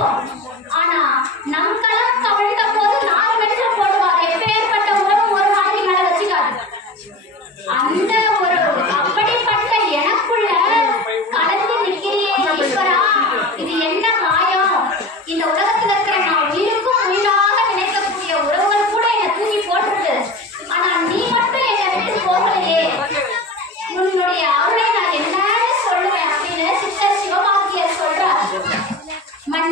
ó.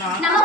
சொன்னா